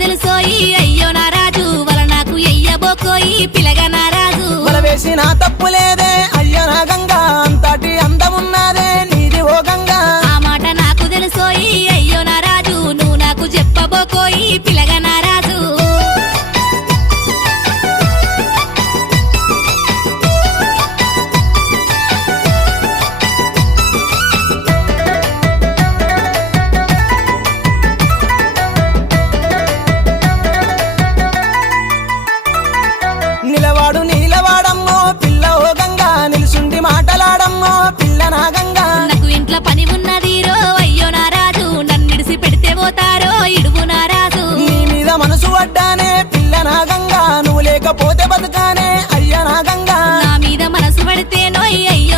తెలుసోయి అయ్యో నా రాజు వల నాకు ఎయ్యబోకోయి పిలగా నా రాజు వల వేసిన తప్పు లేదే అయ్యో నా గంగా అంతటి అందమున్నదే నీది ఓ గంగా ఆ మాట నాకు తెలుసోయి అయ్యో నా రాజు నువ్వు నాకు చెప్పబోకోయి పిలగా నా రాజు నిలవాడు నీలవాడమ్మో పిల్ల ఓ గంగా నిలుసుండి మాటలాడమ్మో పిల్ల నా గంగా నాకు ఇంట్లో పని ఉన్నది రో అయ్యో నా రాజు నన్నిడిసి పెడితే పోతారో ఇడువు నా రాజు నీ మీద మనసు పడ్డానే పిల్ల నా గంగా నువ్వు లేకపోతే బతుకానే అయ్యో నా గంగా నా మీద మనసు పడితే నోయ్ అయ్యో